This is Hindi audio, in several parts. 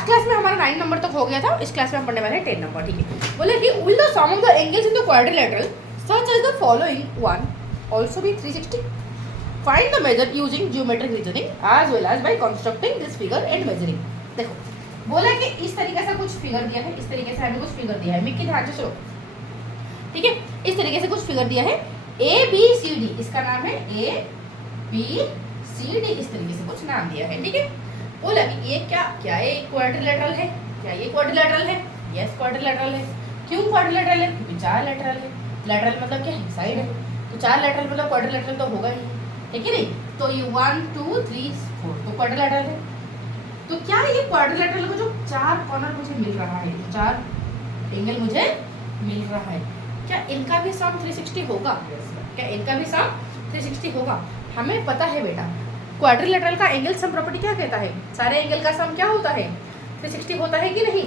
लास्ट क्लास में हमारा 9 नंबर तक हो गया था, इस क्लास में हम पढ़ने वाले हैं 10 नंबर, ठीक है। बोले कि will the sum of the angles in the quadrilateral such as the following one also be 360, find the measure using geometric reasoning as well as by constructing this figure and measuring. देखो बोला कि इस तरीके से कुछ फिगर दिया है, इस तरीके से हमें कुछ फिगर दिया है, मिक्की ध्यान से सुनो, ठीक है। इस तरीके से कुछ फिगर दिया है ए बी सी डी, इसका नाम है ए बी सी डी, इस तरीके से कुछ नाम दिया है, ठीक है। बोला कि ये क्या ये क्वाड्रिलेटरल है, क्या ये क्वाड्रिलेटरल है? यस क्वाड्रिलेटरल है। क्यों क्वाड्रिलेटरल है? क्योंकि 4 लेटरल है। लेटरल मतलब क्या है? साइड है, तो 4 लेटरल मतलब क्वाड्रिलेटरल तो होगा ही, ठीक है नहीं। तो ये 1 2 3 4 तो क्वाड्रिलेटरल है। तो क्या ये क्वाड्रिलेटरल को जो 4 कॉर्नर मुझे मिल रहा है, 4 एंगल मुझे मिल रहा है, क्या इनका भी सम 360 होगा? क्या इनका भी सम 360 होगा? हमें पता है बेटा क्वाड्रिलेटरल का एंगल सम प्रॉपर्टी क्या कहता है? सारे एंगल का सम क्या होता है? 360 होता है कि नहीं?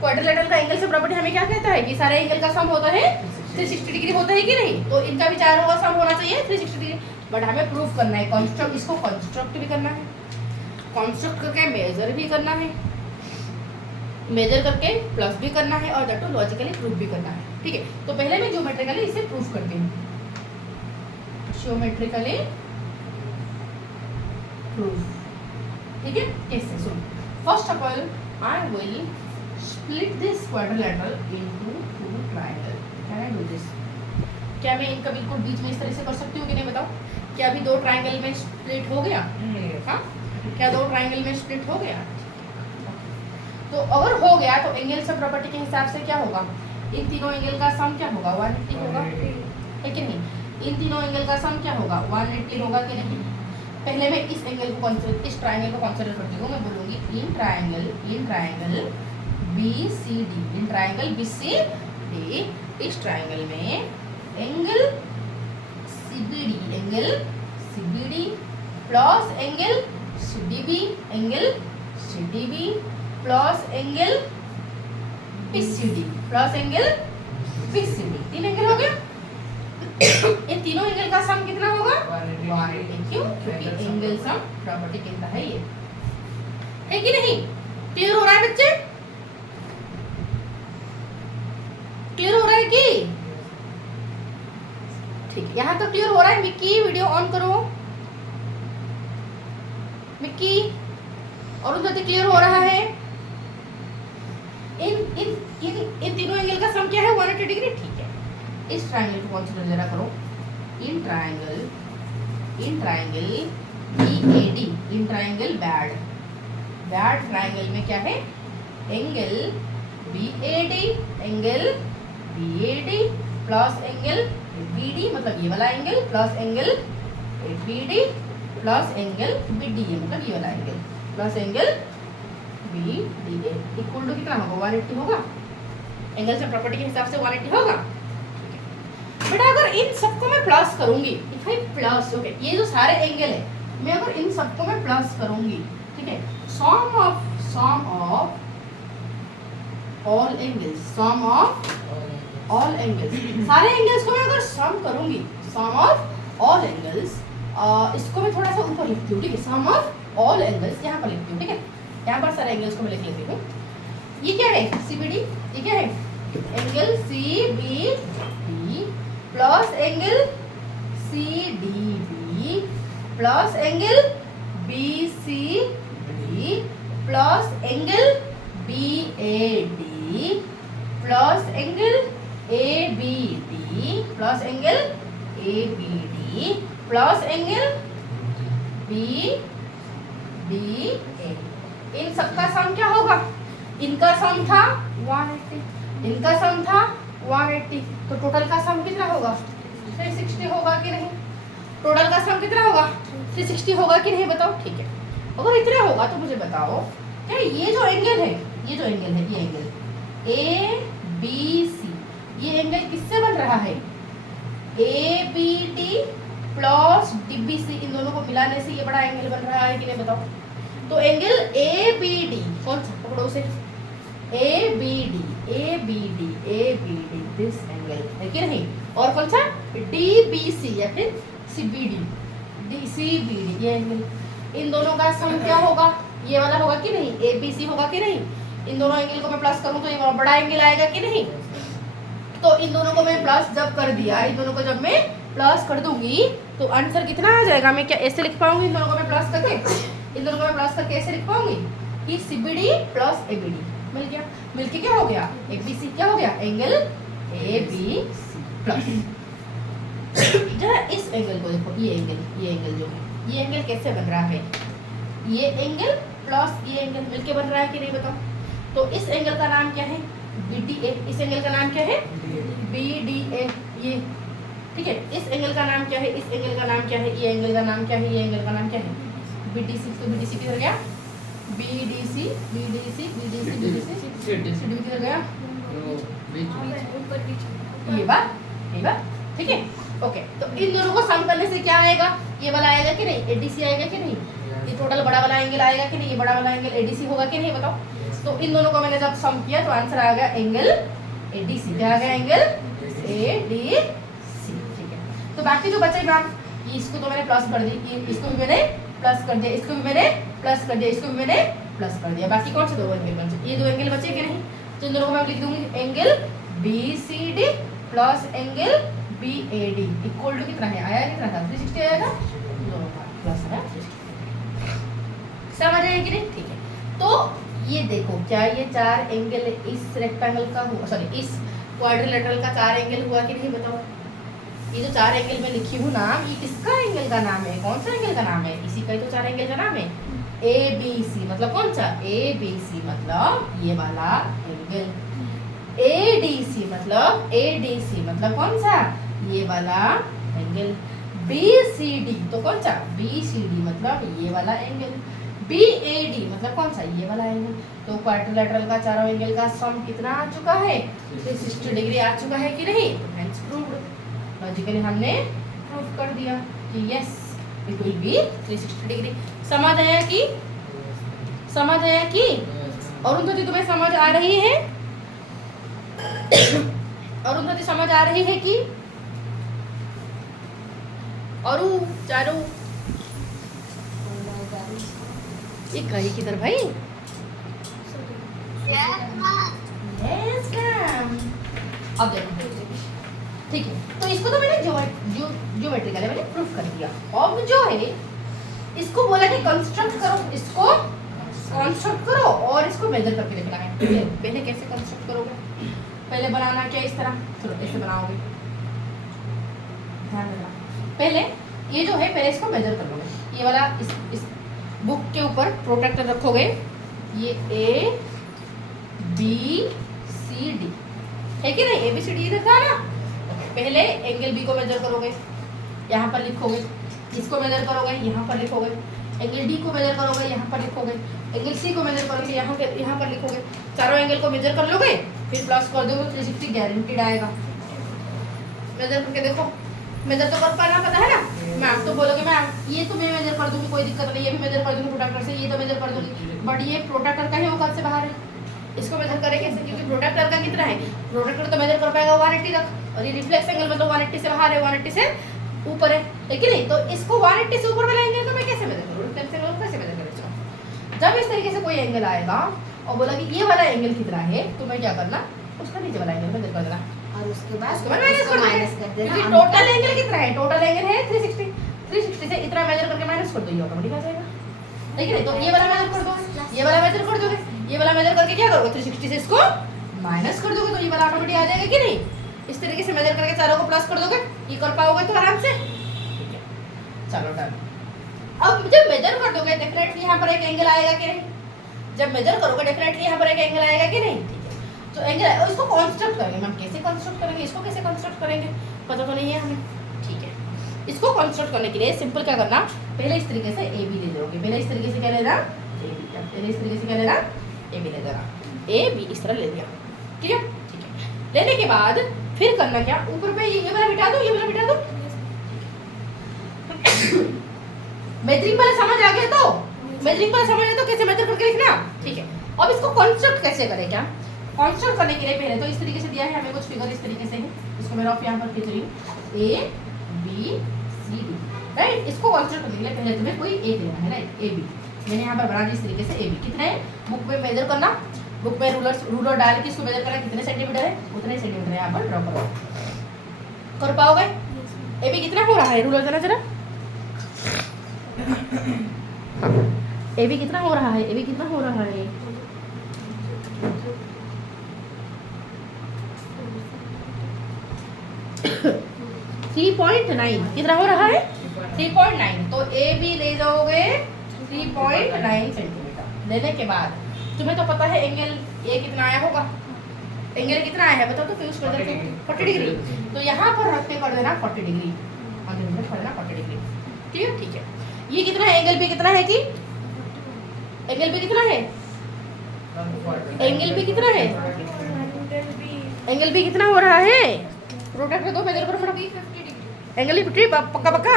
क्वाड्रिलेटरल का एंगल सम प्रॉपर्टी हमें क्या कहता है कि सारे एंगल का सम होता है 360 डिग्री होता है कि नहीं? तो इनका भी चारों का सम होना चाहिए 360 डिग्री, बट हमें प्रूफ करना है, कंस्ट्रक्ट, इसको कंस्ट्रक्ट भी करना है, कंस्ट्रक्ट करके मेजर भी करना है, मेजर करके प्लस भी करना है और दैट लॉजिकली प्रूफ भी करना है, ठीक है। तो पहले मैं ज्योमेट्रिकली इसे प्रूफ करती हूँ, ज्योमेट्रिकली प्रूफ, ठीक है। कैसे? सुन, first of all I will split this quadrilateral into 2 triangle. Can I do this? क्या मैं इनका बिल्कुल बीच में इस तरह से कर सकती हूँ कि नहीं बताओ? क्या अभी 2 ट्रायंगल में स्प्लिट हो गया? हाँ, क्या 2 ट्रायंगल में स्प्लिट हो गया? तो अगर हो गया तो एंगल सम प्रॉपर्टी के हिसाब से क्या होगा? इन तीनों एंगल का सम क्या होगा? 180 होगा, है कि नहीं? इन तीनों एंगल का सम क्या होगा? 180 होगा कि नहीं? पहले मैं इस एंगल को कंसीडर, इस ट्रायंगल को कंसीडर करती हूँ। मैं बोलूँगी in triangle B C D, in triangle B C D, इस ट्रायंगल में angle CBD plus angle CDB plus angle PCD plus angle PCD, 3 angle हो गया। इन तीनों एंगल का सम कितना होगा? 180। क्यों? क्योंकि एंगल सम प्रॉपर्टी कहता है ये, है कि नहीं? क्लियर हो रहा है बच्चे? क्लियर हो रहा है कि? ठीक है, यहाँ तक क्लियर हो रहा है। मिक्की वीडियो ऑन करो, मिक्की। और उधर क्लियर हो रहा है? इन तीनों एंगल का सम क्या है? 180 डिग्री, ठीक है। इस ट्रायंगल को कंसीडर जरा करो, in triangle BAD, in triangle bad triangle में क्या है? Angle BAD plus angle BD, मतलब ये वाला angle, plus angle BD plus angle BDA, मतलब ये वाला angle, plus angle BDA equal to कितना होगा? 180 होगा। एंगल से प्रॉपर्टी के हिसाब से 180 होगा। बेटा अगर इन सबको मैं प्लस करूंगी, इफ आई प्लस, ओके, ये जो सारे एंगल है, मैं अगर इन सबको मैं प्लस करूंगी, ठीक है, सम ऑफ ऑल एंगल्स, सारे एंगल्स को मैं अगर सम करूंगी, सम ऑफ ऑल एंगल्स, इसको मैं थोड़ा सा ऊपर लिखती हूँ, ठीक है, सम ऑफ ऑल एंगल्स यहाँ पर लिखती हूँ, ठीक है, यहाँ पर सारे एंगल्स को मैं लिख लेती हूँ। ये क्या है? CBD, ये क्या है? Angle CBD plus angle CDB plus angle BCD plus angle BAD plus angle ABD plus angle ABD plus angle BDA। इन सबका सम क्या होगा? इनका सम था 180, इनका सम था 180, तो टोटल का सम कितना होगा? 360 होगा कि नहीं? टोटल का सम कितना होगा? 360 होगा कि नहीं? बताओ। ठीक है, अगर इतना होगा तो मुझे बताओ क्या ये जो एंगल है, ये एंगल ABC, ये एंगल किससे बन रहा है? ABD प्लस DBC, इन दोनों को मिलाने से ये बड़ा एंगल बन रहा है कि नहीं? बताओ। तो एंगल ABD कौन सा? पकड़ो उसे, ABD दिस एंगल है कि नहीं? और कौन सा? DBC या फिर CBD ये एंगल, इन दोनों का सम क्या होगा? ये वाला होगा कि नहीं, ए बी सी होगा कि नहीं। इन दोनों एंगल को मैं प्लस करूँ तो ये बड़ा एंगल आएगा कि नहीं। तो इन दोनों को मैं प्लस जब कर दिया, इन दोनों को जब मैं प्लस कर दूंगी तो आंसर कितना आ जाएगा। मैं क्या ऐसे लिख पाऊंगी, इन दोनों को मैं प्लस करके, इन दोनों को मैं प्लस करके ऐसे लिख पाऊंगी कि सीबीडी प्लस एबीडी मिल गया। मिलके क्या हो गया, एबीसी क्या हो गया, एंगल एबीसी प्लस। जरा इस एंगल को देखो, ये एंगल जो है, ये एंगल कैसे बन रहा है, ये एंगल प्लस ये एंगल मिलके बन रहा है कि नहीं बताओ। तो इस एंगल का नाम क्या है, बीडीए। इस एंगल का नाम क्या है, बीडीए। ये ठीक है, इस एंगल का नाम क्या है, इस एंगल का नाम क्या है, ये एंगल का नाम क्या है, ये एंगल का नाम क्या है, बीडीसी। तो बीडीसी किधर गया, BDC BDC BDC BDC CD किधर गया, ये बात ठीक है। ओके, तो इन दोनों को सम करने से क्या आएगा, ये वाला आएगा कि नहीं, एडीसी आएगा कि नहीं। ये टोटल बड़ा वाला एंगल आएगा कि नहीं, ये बड़ा वाला एंगल एडीसी होगा कि नहीं बताओ। तो इन दोनों को मैंने जब सम किया तो आंसर आ गया एंगल एडीसी। क्या आ गया, एंगल एडीसी। ठीक है, तो बाकी जो बचे नाम, इसको तो मैंने प्लस कर दी, इसको भी मैंने प्लस कर दिया, इसको भी मैंने प्लस कर दिया, इसको भी मैंने प्लस कर दिया। बाकी कौन से दो एंगल बचे, ये दो एंगल बचे कि नहीं। तो इन दोनों को मैं लिख दूंगी angle BCD plus angle BAD equal to कितना है, आया कितना था, 360 आया था, प्लस है 360। समझ आए कि नहीं। ठीक है, तो ये देखो, क्या ये चार एंगल इस रेक्टेंगल का हुआ, सॉरी इस क्वाड्रिलेटरल का चार एंगल हुआ कि नहीं बताओ। ये जो चार एंगल में लिखी हूँ नाम, ये किसका एंगल का नाम है, कौन सा एंगल का नाम है, इसी का ही तो चार एंगल का नाम है। ए बी सी मतलब कौन सा, ए बी सी मतलब ये वाला एंगल। ए डी सी मतलब कौन सा, ये वाला एंगल। बी सी डी तो कौन सा, बी सी डी मतलब ये वाला एंगल। बी ए डी मतलब कौन सा, ये वाला एंगल। तो क्वाड्रिलेटरल का चारों एंगल का सम कितना आ चुका है, 360 डिग्री आ चुका है कि नहीं। हेंस प्रूव्ड, लॉजिकली हमने प्रूव कर दिया कि yes it will be 360 degree. समझ आया कि, समझ आया कि, अरुंधति तुम्हें समझ आ रही है, अरुंधति समझ आ रही है कि, अरु चारू ये कही किधर भाई, यस मैम। अब देखो ठीक है, तो इसको तो मैंने ज्योमेट्रिकली मैंने प्रूफ कर दिया। अब जो है इसको बोला कि कंस्ट्रक्ट करो, इसको कंस्ट्रक्ट करो और इसको मेजर करके लिखना है। पहले कैसे कंस्ट्रक्ट करोगे, पहले बनाना क्या इस तरह, चलो ऐसे बनाओगे, ध्यान रखना। पहले ये जो है, पहले इसको मेजर कर लोगे, ये वाला इस बुक के ऊपर प्रोटेक्टर रखोगे, ये ए बी सी डी है कि नहीं, ए बी सी डी इधर था ना। पहले एंगल बी को मेजर करोगे, यहाँ पर लिखोगे, इसको मेजर करोगे, यहाँ पर लिखोगे, एंगल डी को मेजर करोगे, यहाँ पर लिखोगे, एंगल सी को मेजर करोगे, यहाँ पर लिखोगे। चारों एंगल को मेजर कर लोगे, फिर प्लस कर दोगे, 360 गारंटीड आएगा। मेजर करके देखो, मेजर तो कर पाना पता है ना। मैम तो बोलोगे मैम ये तो मैं मेजर कर दूंगी, कोई दिक्कत नहीं, ये भी मेजर कर दूंगी प्रोटेक्टर से, ये तो मेजर कर दूंगी, बट ये प्रोटेक्टर का ही औकात से बाहर है, इसको मेजर करें कैसे, क्योंकि प्रोटेक्टर का कितना है, प्रोटेक्टर तो मेजर कर पाएगा 180 तक, और ये रिफ्लेक्स एंगल मतलब 180 से बाहर है, 180 से ऊपर है, लेकिन नहीं। तो इसको 180 से ऊपर वाला एंगल तो मैं कैसे मेजर करूँ, रिफ्लेक्स एंगल कैसे मेजर करें। जब इस तरीके से कोई एंगल आएगा और बोला कि ये वाला एंगल कितना है, तो मैं क्या करना, उसका नीचे वाला एंगल मेजर कर देना, और उसके बाद माइनस कर देना, क्योंकि टोटल एंगल कितना है, टोटल एंगल है 360 से इतना मेजर करके माइनस कर दो, ये ऑटोमेटिक आ जाएगा। लेकिन नहीं तो ये वाला मेजर कर दो, ये वाला मेजर कर दोगे, ये वाला मेजर करके क्या करोगे, 360 से इसको माइनस कर दोगे, तो ये वाला ऑटोमेटिक आ जाएगा कि नहीं। इस तरीके से मेजर करके चारों को प्लस कर दोगे, ये कर पाओगे तो आराम से। ठीक है, चलो डन। अब जब मेजर कर दोगे डेफिनेटली यहाँ पर एक एंगल आएगा कि नहीं, जब मेजर करोगे डेफिनेटली यहाँ पर एक एंगल आएगा कि नहीं। ठीक है, तो एंगल इसको कंस्ट्रक्ट करेंगे, मैम कैसे कंस्ट्रक्ट करेंगे, इसको कैसे कंस्ट्रक्ट करेंगे पता तो नहीं है हमें। ठीक है, इसको कंस्ट्रक्ट करने के लिए सिंपल क्या करना, पहले इस तरीके से ए बी ले लोगे, पहले इस तरीके से क्या लेना, ए बी, पहले इस तरीके से क्या लेना, ए बी ले देना, ए बी इस तरह ले लिया। ठीक है, ठीक है, लेने के बाद फिर करना क्या, ऊपर पे ये वाला बिठा दो, ये वाला बिठा दो। मेजरिंग वाला समझ आ गया, तो मेजरिंग वाला समझ आया तो कैसे मेजर करके लिखना। ठीक है, अब इसको कंस्ट्रक्ट कैसे करें, क्या कंस्ट्रक्ट करने के लिए पहले तो इस तरीके से दिया है हमें कुछ फिगर, इस तरीके से है, इसको मैं रफ यहाँ पर खींच रही हूँ, A B C D, right. इसको कंस्ट्रक्ट करने के लिए पहले तुम्हें कोई एक लेना है, राइट, ए बी। मैंने यहाँ पर बना दी इस तरीके से AB कितने बुक में मेजर करना, बुक में रूलर डाल के इसको मेजर करना कितने सेंटीमीटर है उतने सेंटीमीटर यहाँ पर ड्रॉ करो। कर पाओगे? AB कितना हो रहा है रूलर जरा जरा AB कितना हो रहा है, AB कितना हो रहा है 3.9 कितना हो रहा है 3.9। तो AB ले जाओगे 3.9 सेंटीमीटर। लेने के बाद तुम्हें तो पता है एंगल A कितना आया होगा, एंगल कितना आया है बताओ तो, फिर उस वजह से 40 डिग्री। तो यहाँ पर रख के कर देना 40 डिग्री, आगे में कर देना 40 डिग्री। क्लियर? ठीक है। ये कितना है एंगल B कितना है कि एंगल B कितना है, एंगल B कितना है, एंगल B कितना हो रहा है रोटेट कर दो मेजर करो फटाफट। एंगल 50 पक्का पक्का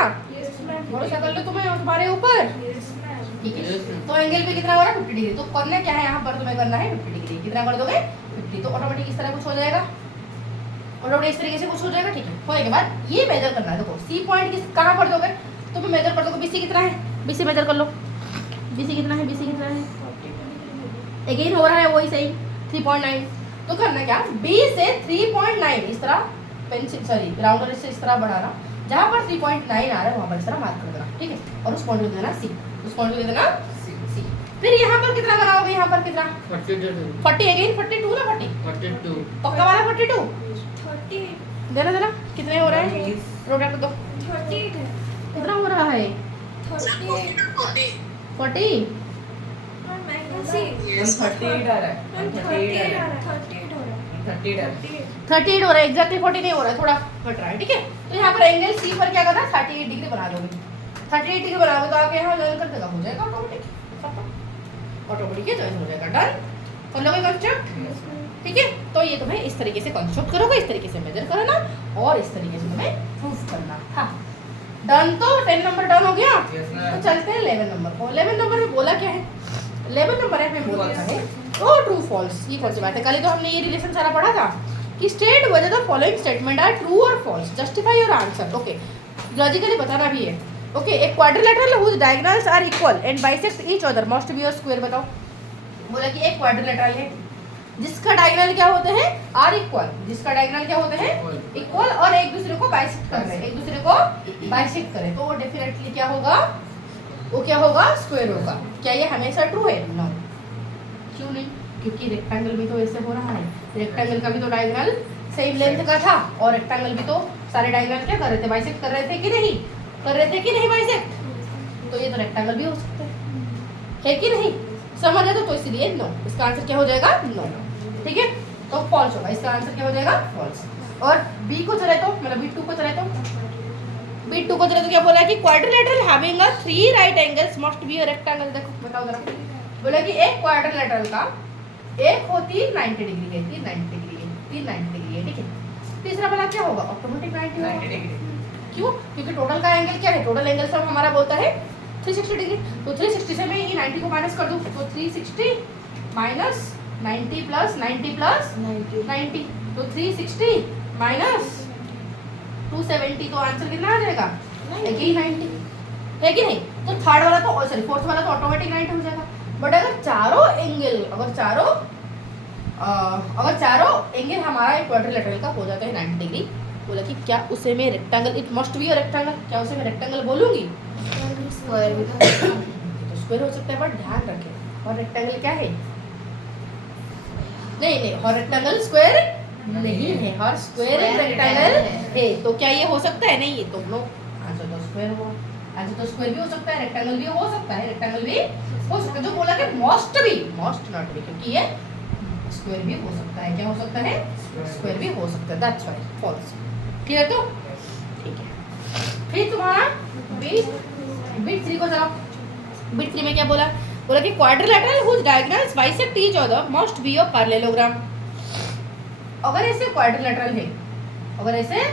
भरोसा कर लो तुम्हें तुम्हारे ऊपर। ठीक है। तो एंगल B कितना हो रहा है 50 डिग्री। तो करना क्या है यहाँ पर तुम्हें करना है 50 डिग्री। कितना कर दोगे 50। तो ऑटोमेटिक इस तरह कुछ हो जाएगा, ऑटोमेटिक इस तरीके से कुछ हो जाएगा। ठीक है। होने के बाद ये मेजर करना है। देखो C पॉइंट कहाँ पर दोगे, तुम्हें मेजर कर दोगे BC कितना है, BC मेजर कर लो। BC कितना है, BC कितना है अगेन हो रहा है वही सही 3.9। तो करना क्या B से 3.9 इस तरह पेंसिल सॉरी राउंडर से इस तरह बढ़ाना, जहाँ पर 3.9 आ रहा है वहाँ पर इस तरह मार्क कर देना। ठीक है। और उस पॉइंट को देना C, उस पॉइंट को देना C। फिर यहाँ पर कितना बनाओगे, यहाँ पर कितना 40 अगेन 42 ना 42 पक्का वाला 42 देना देना कितने हो रहा है रोटेट कर दो 38 है। कितना हो रहा है 40 38 हो रहा है एग्जैक्टली 40 नहीं हो रहा है, थोड़ा घट रहा है। ठीक है। तो यहाँ पर एंगल C पर क्या करना 38 डिग्री बना दोगे। 38 डिग्री बनाओगे तो आपके यहाँ ज्वाइन करने का हो जाएगा ऑटोमेटिक, ऑटोमेटिक ज्वाइन हो जाएगा। डन कर लोगे कंस्ट्रक्ट। ठीक है। तो ये तुम्हें इस तरीके से कंस्ट्रक्ट करोगे, इस तरीके से मेजर करना और इस तरीके से तुम्हें प्रूफ करना। हाँ डन। तो 10 नंबर डन हो गया। तो चलते हैं 11 नंबर को। 11 नंबर में बोला क्या है, 11 नंबर है हमें बोला है ओ ट्रू फॉल्स। ये कौन सी बात है, कल ही तो हमने ये रिलेशन सारा पढ़ा था कि state whether the following statement are true और false, justify your answer. Okay logically बताना भी है। ओके एक quadrilateral whose diagonals are equal and bisect each other must be your square. बताओ बोला कि एक क्वाड्रिलेटरल है जिसका डायगोनल क्या होते हैं आर इक्वल, जिसका डायगोनल क्या होते हैं इक्वल और एक दूसरे को बाइसेक्ट कर रहे हैं, एक दूसरे को बाइसेक्ट करें तो वो डेफिनेटली क्या होगा, वो क्या होगा स्क्वायर होगा। क्या ये हमेशा ट्रू है? नो। क्यों नहीं? क्योंकि रेक्टेंगल भी तो ऐसे हो रहा है, रेक्टेंगल का भी तो डायगोनल सेम लेंथ का था और रेक्टेंगल भी तो सारे डायगोनल क्या कर रहे थे बाइसेक्ट कर रहे थे कि नहीं, कर रहे थे कि नहीं बाइसेक्ट। तो ये तो रेक्टेंगल भी हो सकते है कि नहीं, समझ है तो इसलिए नो। इसका आंसर क्या हो जाएगा नो। ठीक है। तो फॉल्स होगा, इसका आंसर क्या हो जाएगा फॉल्स। और बी को चले तो मतलब B2 को चले तो B2 को चले तो क्या बोला है कि quadrilateral having a 3 right angles must be a rectangle. देखो बताओ जरा, बोला कि एक क्वाड्रिलेटरल का एक होती 90 डिग्री है, 90 डिग्री है, 90 डिग्री है। ठीक है। तीसरा वाला क्या होगा ऑटोमेटिक 90 डिग्री। क्यों? क्योंकि टोटल का एंगल क्या है, टोटल एंगल सब हमारा बोलता है 360 डिग्री। तो 360 से मैं ये 90 को माइनस कर दूं तो 360 माइनस 90 प्लस 90 प्लस 90 तो 360 माइनस 270 तो आंसर कितना आ जाएगा अगेन 90 है कि नहीं। तो थर्ड वाला तो सॉरी फोर्थ वाला तो ऑटोमेटिक 90 हो जाएगा। बट अगर चारों एंगल अगर चारों एंगल हमारा एक क्वाड्रिलेटरल का हो जाता है 90 डिग्री, बोला कि क्या उसे मैं rectangle, it must be a rectangle, क्या उसे मैं रेक्टेंगल बोलूंगी? स्क्वायर भी तो स्क्वायर हो सकता है, बट ध्यान रखें और रेक्टेंगल क्या है, नहीं हर रेक्टेंगल स्क्वायर नहीं है, हर स्क्वायर रेक्टेंगल है। तो क्या ये हो सकता है? नहीं, ये तो नो आंसर तो स्क्वायर हुआ। आंसर तो स्क्वायर भी हो सकता है, रेक्टेंगल भी हो सकता है, रेक्टेंगल भी हो सकता है। जो बोला कि मस्ट भी, मस्ट नॉट भी, क्योंकि ये स्क्वायर भी हो सकता है। क्या हो सकता है? स्क्वायर भी हो सकता है। That's why false. क्लियर? तो ठीक है। फिर तुम्हारा बिट 3 को चलाओ। बिट 3 में क्या बोला? बोला कि quadrilateral whose diagonals bisect each other must be a parallelogram. अगर ऐसे क्वाड्रिलेटरल है, अगर ऐसे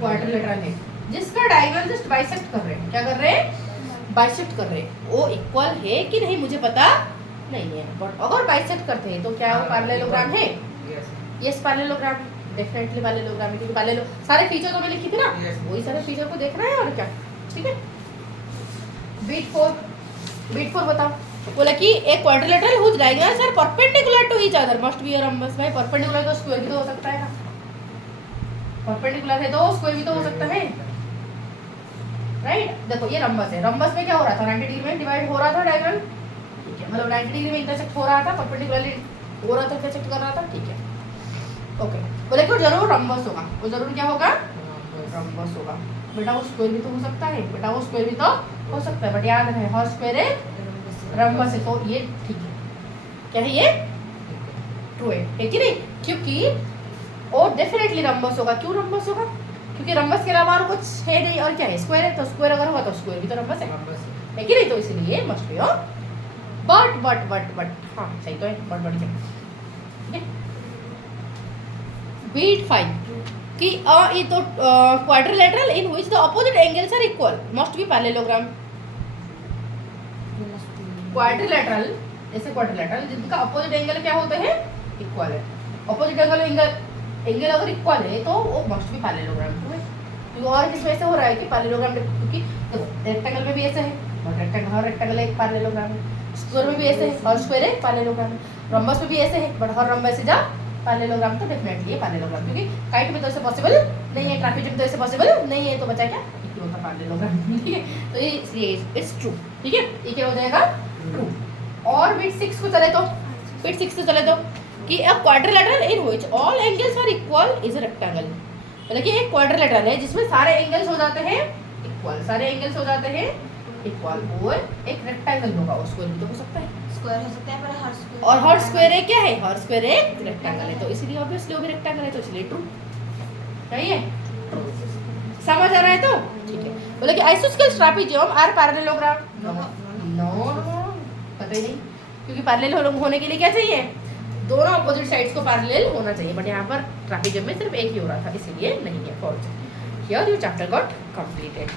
क्वाड्रिलेटरल है जिसका डायगोनल जस्ट बाइसेक्ट कर रहे हैं, क्या कर रहे हैं? बाइसेक्ट कर रहे हैं, वो इक्वल है कि नहीं मुझे पता नहीं है, बट अगर बाइसेक्ट करते हैं तो क्या वो पैरेललोग्राम है? यस पैरेललोग्राम, डेफिनेटली पैरेललोग्राम है, क्योंकि पैरेलल सारे फीचर तो मैं लिखी थी ना, वही सारे फीचर को देखना है और क्या। ठीक है। बिट 4 बीट 4 बताओ। बोला कि एक quadrilateral whose diagonals are perpendicular to each other must be a rhombus. भाई परपेंडिकुलर तो स्क्वायर भी तो हो सकता है ना, परपेंडिकुलर है तो स्क्वायर भी तो हो सकता है, राइट। देखो ये रम्बस है, रम्बस में क्या हो रहा था, 90 डिग्री में डिवाइड हो रहा था डायगोनल, ठीक है, मतलब 90 डिग्री में इंटरसेक्ट हो रहा था, परपेंडिकुलरली हो रहा था, इंटरसेक्ट कर रहा था, ठीक है, ओके। बोले कि जरूर रम्बस होगा, वो जरूर क्या होगा, रम्बस होगा। बेटा वो स्क्वायर भी तो हो सकता है, बेटा वो स्क्वायर भी तो हो सकता है, बट याद रहे हर स्क्वायर एक रम्बस है, तो ये ठीक है, क्या है ये, ट्रू है कि नहीं, क्योंकि वो डेफिनेटली रम्बस होगा। क्यों रम्बस होगा, क्योंकि रम्बस के अलावा और कुछ है नहीं, और क्या है, स्क्वायर है, तो स्क्वायर अगर होगा तो स्क्वायर भी तो रम्बस है कि नहीं, तो इसलिए मस्ट बी हो। बट हाँ सही तो है, बट ठीक है। बीट 5 कि ये तो quadrilateral in which the opposite angles are equal must be parallelogram. Quadrilateral, ऐसे क्वाड्रिलेटरल जिनका अपोजिट एंगल क्या होते हैं, इक्वल है, अपोजिट एंगल अगर इक्वल है तो वो मस्ट बी पैरेललोग्राम। क्योंकि और किस वजह से हो रहा है कि पैरेललोग्राम, क्योंकि देखो रेक्टेंगल में भी ऐसे है, बट रेक्टेंगल हर रेक्टेंगल एक पैरेललोग्राम है, स्क्वायर में भी ऐसे है, हर स्क्वायर एक पैरेललोग्राम है, रम्बस में भी ऐसे है, but her rhombus is a parallelogram, तो डेफिनेटली ये पैरेललोग्राम, क्योंकि काइट में तो ऐसे पॉसिबल नहीं है, ट्रापेजियम में तो ऐसे पॉसिबल नहीं है, तो बचा क्या, इक्वल का पैरेललोग्राम, ठीक है, तो ये इसलिए इट्स ट्रू, ठीक है, ये क्या हो जाएगा, ट्रू। और बिट 6 को चले तो, बिट 6 से चले तो कि a quadrilateral in which all angles are equal is a rectangle. मतलब कि एक क्वाड्रिलेटरल है जिसमें सारे एंगल्स हो जाते हैं इक्वल, सारे एंगल्स हो जाते हैं इक्वल, और एक रेक्टेंगल होगा, उसको भी तो हो सकता है, स्क्वायर हो सकता है, पर हर स्क्वायर, और हर स्क्वायर एक क्या है, हर स्क्वायर एक रेक्टेंगल है, तो इसीलिए ऑब्वियसली वो भी रेक्टेंगल है, तो इसलिए ट्रू, सही है, समझ आ रहा है, तो ठीक है। बोले कि आइसोस्केल ट्रापेजियम आर पैरेललोग्राम, नो पता ही नहीं, क्योंकि पैरेलल होने के लिए क्या चाहिए, दोनों अपोजिट साइड्स को पैरेलल होना चाहिए, बट यहाँ पर ट्रापेजियम में सिर्फ एक ही हो रहा था, इसीलिए नहीं है, false. Here your chapter got completed.